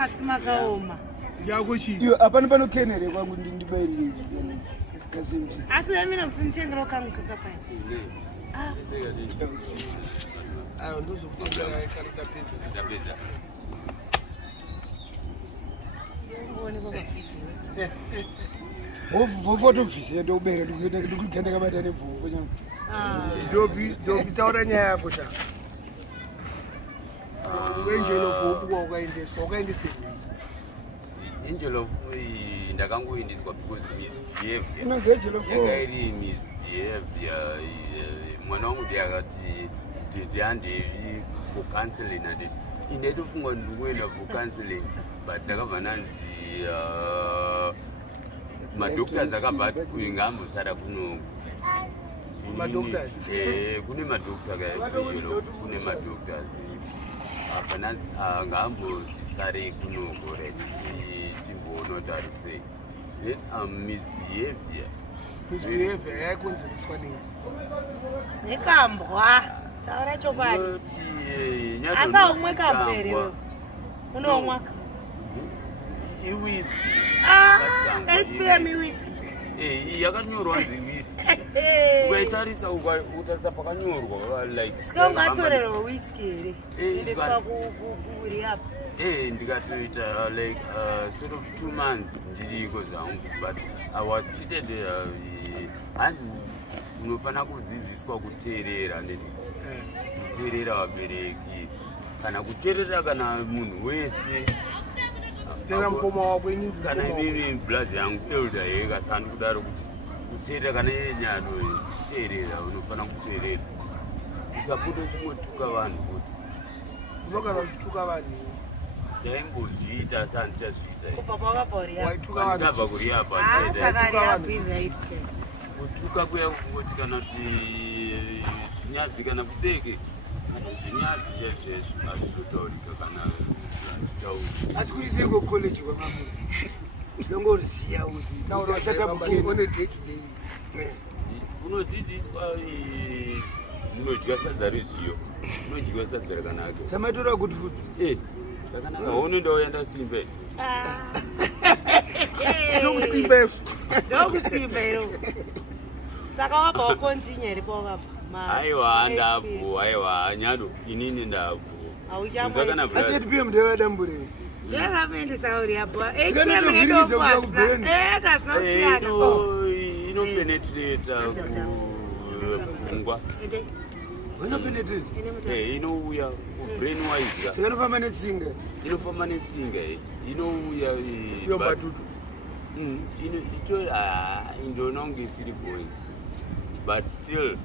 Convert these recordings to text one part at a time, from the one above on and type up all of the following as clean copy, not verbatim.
Asimakaoma. Yakuchi. Iyo apana pano kenere kwangu ndibairi kasimti. Asi mina kusinitengera kangu kakapai. Ayo nduzo kutoka karita pizza. Ngone baba fiti. Vovoto vise ndo ubere ndikugenda kabata nemvuvu nyama. Dobi taura nyaya yako cha. Angel of ukaendeswa Angel of ndakangoendeswa because misbehavior. Inoze Angel of Yakairi misbehavior. Mwana wangu ndiyakati ndihandevi for counseling and inetofunga ndikuenda for counseling but ndakabva nanzi madoctors akabva kuinga ambosara kuno madoctors kune madoctor kune madoctors pananzi ngaambotisare kunogore timbonotarisei then misbehavior yakonzereswa nei Nekambwa. Taura chokwadi. Asa umwe kampere. Unomwa. Iwhisky. HPM whisky. Yakanyorwa nzi whisky. Ukaitarisa utarisa pakanyorwa like Sikangatorero whisky ere. Ndiswa kuri apa. Ndikatoita like sort of 2 months ndiriko zangu but I was treated hanzi unofana kudzidziswa kuteerera ndeti kuteerera vabereki kana kuteerera kana munhu wese tena mukoma wako inini kana mimi blood yangu elder yekasandi kudaro kuti kuteerera kana yenyano kuteerera unofana kuteerera usapote chimotuka vanhu kuti uzogara uchituka vanhu ndaimbozviita sandichazviita Kupa kwakapori. waituka vanhu ndabva kuri apa Sakari yapinza itike. kutuka kuya kungoti kana kuti zvinyadzi kana kupfeke kana zvinyadzi chaizvezvo hazvitotaurika kana zvitauri asi kuise ko college kwa mamu. Ndongoriziya kuti taura sakabukene day to day unodzidziswa unodya sadza rezviyo unodyiwa sadza rakanaka samatora good food. zvakanaka unondaoya ndasimbe sokusimba Ndokusimba iro. Saka wabva wakontinye iripo wakabva. aiwa ndabvu aiwa nyado inini ndabvu Auchamwe. Asi HPM ndeyadambure. Ndakapendesa uri apa. Sikanotovhiringidza kuya kubrain. Kazvinosiyana. inopenetrata kupfungwa Unopenetrate. inouya brain wise Sikanofamba netsinga. inofamba netsinga inouya yobatutu icho ndona kunge isiri going but still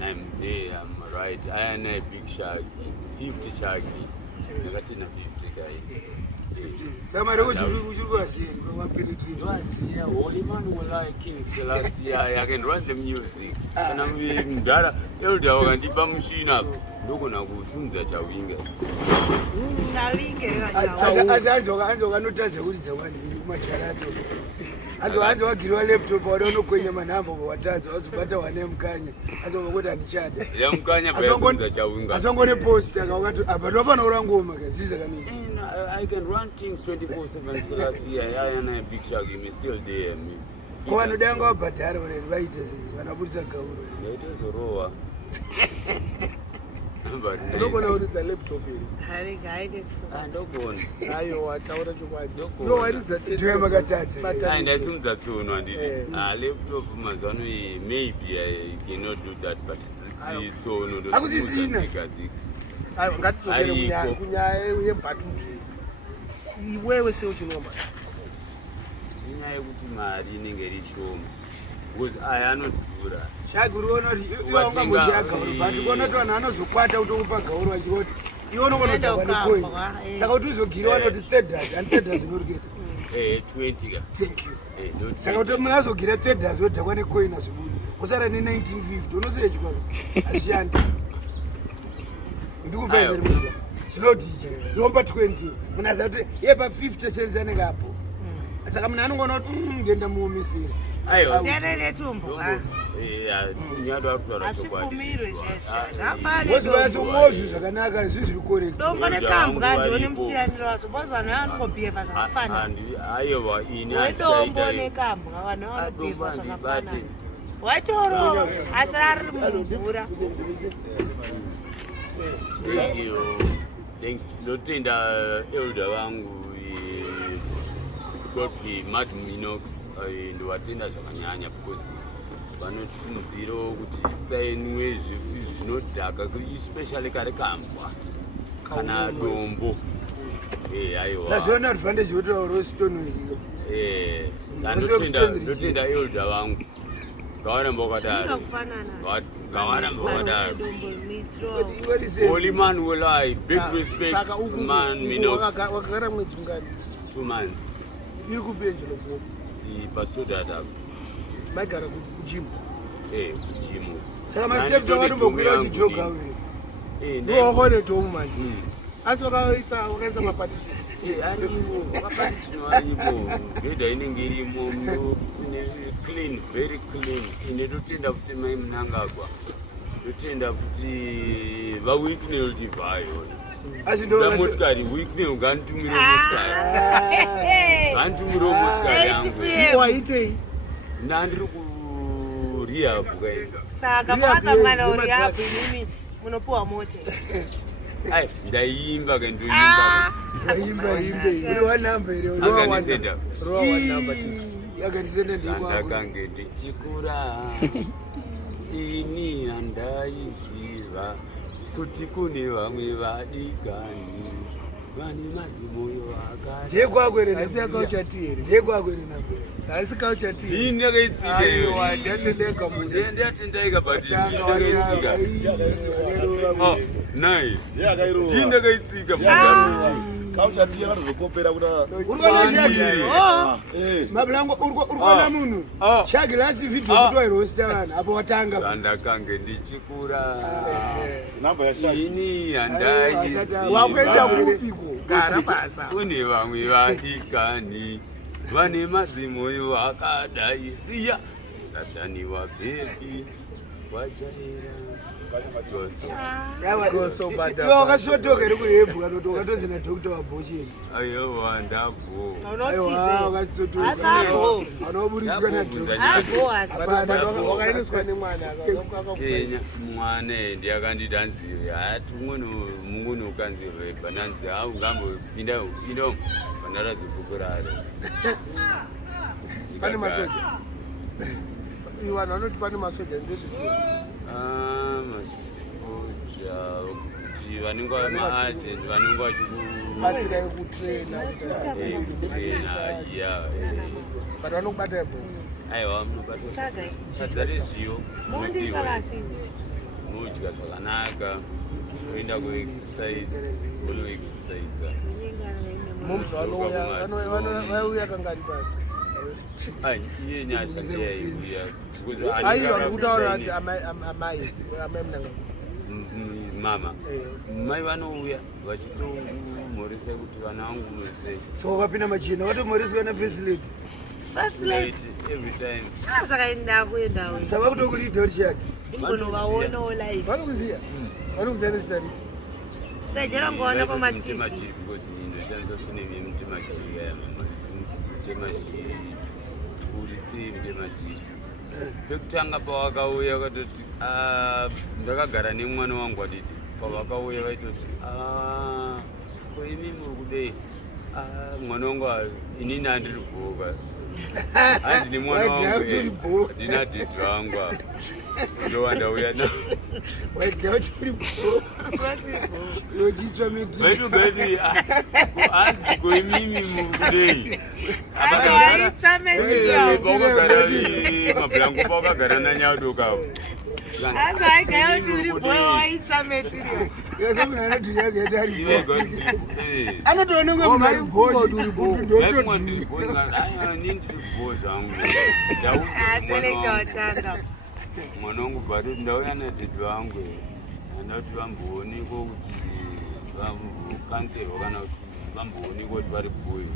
I'm there, I'm right. I am a big shark, 50 shark. Ndakatina 50 guys. Samari uchiri kwaseri kwapenetrate. Yeah, holy man will like King Selassie. I can run the music. Kana mdara elder wakandipa mushina ndokona kusunza chawinga. Asi anzoka notadza kuridza wani kumajarato. Anzo wagirwa laptop wanokwenya manhamba watadza wazobata wane mukanya. Anzoka kuti andichada. Ya mukanya pasunza chawinga. Asongone post akawakati apa ndofana urangoma kazi zvakanaka. I can run things 24/7 Selassie. I am a big shark. I'm still there. Kwa vanodanga wabhadhara vaite sei vanabudisa gauro. Ndaitozorowa. ndogona uridza laptop iri Hari guide. Ndogona. ayo wataura chokwadi Ndogona. ndowaridza Ndiwe makatadza. Ndaisimudza tsono handiti. Laptop mazano maybe I cannot do that but itsono ndo. Akusisina. ayo ngatidzokere kunyaya yebhatutu iwewe seuchinomba Inyaya yekuti mari inenge iri shoma because aya anodhura. Shagi uriona kuti iwe ungamboziya gauro but kuona kuti vanhu vanozokwata kutokupa gauro vachiroti iwe unogona kutagwa necoin. Saka kuti uzogiriwa vanoti thirdas and thirdas unoriketa. 20 ka. Thank you. Not Saka kuti munhu azogira thirdas wodhakwa necoin azvibudi kusara ne1950 unoseya chikoro hazvishandi. Ndikupedza rimwe zvinoti nomba 20 munhu aziva kuti iye pa 50 cents anenge apo. Saka munhu anongona kuti ngenda muumisira aiwa siyana netumbu nyado akutaura hazvibvumirwe vozivasomozvi zvakanaka izvi zviri correct dombo nekambwa ndione musiyaniro wazvo bozi vanhu vanongobhiyevha zvakafanana aiwa ini wedombo nekambwa vanhu vanobhiyevha zvakafanana watorova asi ari mumvura thanks ndotenda elder vangu Godfrey Mad Minox ndowatenda zvakanyanya because vanotifundziro kuti sainwe zvinodhaka especially kare kambwa kana dombo aiwa nazviona advantage yotaura stone ndotenda elder vangu ngawaramba wakadaro ngawaramba wakadaro holy man will I big respect man Minox wakagara mwedzi mungani 2 months iri kupenjelo kuo pastodata maigara kujimu kujimu saka masteps avatombokwira vachijoga ndowaone tomu manje asi wakaisa mapatishoni arimo gedha inenge irimo clean very clean inetotenda futi mai munangagwa totenda futi vaweeknel tivhayo motikari weeknel nganitumire motikari nganitumire motikari yangu waitei ndandiri kurihabhu kaika saka makakamwana urihabhu imimi munopuwa mote ai ndaimba kandoimba uri wanamba here anganisenda akandisendakange ndichikura ini handaiziva kuti kune vamwe vadikani vane mazimoyo ndekwakwere haisi kauchati ini ndakaitsika ndatendeka ndiyatendaika but ndakaitsika nai ndii ndakaitsika kauchati yakatozokopera urikuona munhu shagirasi vhidho kutoairosta vanhu apo watanga andakange ndichikura namba yashaki ini handaiziva wakuenda kupiko gara basa kune vamwe vadikani vane mazimoyo akadai ziya satani wabheki wajaira wakasvotoka iri kuhebhu kanoti wakatozina dokta wabhocheni aiwa ndabvo anoburitswa nadokawakaendeswa nemwana mwana ndiyakandidanzire hati mungoni ukanzireba nanzi hau ngambopinda pandarazopupurare pane masoja vanhu vanoti pane masoja ndezvekuu masoja kuti vanenge maagent vanenge vachibatsira kutrena ya but vanokubata ebo aiwa munobata sadza rezviyo nodya zvakanaka kuenda kuexercise unoexercisa momzi vauya kangari bati iye nyasha ndeyaiuya aiwa ndokutaura kuti amai munanga mama mai vanouya vachitomhoresai kuti vana vangu moresei so wakapinda machina watomhoreswa nafirst lady every time saka ndakuendawo saka kutokuti dorshaki imbonovaonawo live vanokuziya nezitari stage rangoona pamativi because ndoshandisa sinemi yemutemajiri mutemajiri urisi mutemajiri pekutanga pavakauya vakatoti ndakagara nemwana wangu aditi pavakauya vaitoti koimi muri kudei mwana wangu inini handiri bhoka handine mwana wangu ndina dhedhi vangu ndowandauya nao vaitogati hanzi koimimi muri kudei pakagara mabhulango pakagara nanyadokavo mwana wangu bado ndauya nadhedhi vangu andauti vambooneko kuti vakanserwa kana kuti havambooni kuti vari bhuyu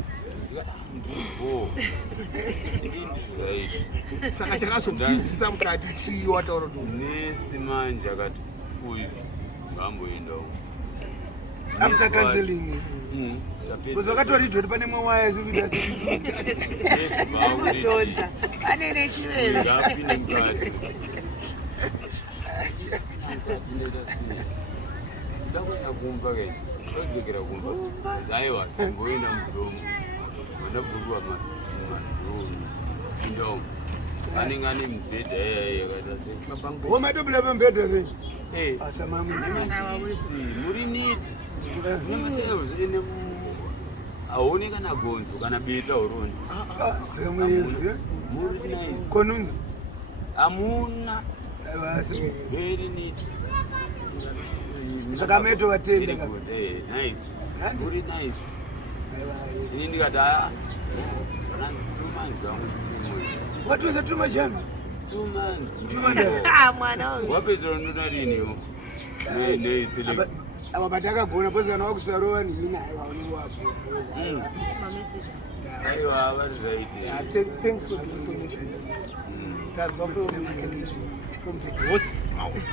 ndiribo right saka chakazodzidzisa mukati chii wataura kuti nesi manje akati uyu ngamboendawo after counseling uzvakatori doti pane mwe waya zvikuita Madhodha ane nechiveve. ngapinde mukati ndaita sei ndakwenda kumba kai ndodzokera kumba aiwa mboenda mudomo mandabvurwa madhoni indomo anenge ane mibhedha yakaita sei womatobula pambedha venyu Eh, muri niti nematails ene haone kana gonzo kana beta uroni semuyevu muri nice konunzi hamuna very neat saka metovatenda Very good. Nice muri nice ini ndikati vananzi 2 months zvangu watoza tuma chanu 2 months Mwana wangu. wapedzera ndona riniwo neselect ava bati akagona pozi kana wakusarova nihina aiwa unenge wapo aiwa vari right thanks for the information tanzwa from the horse's mouth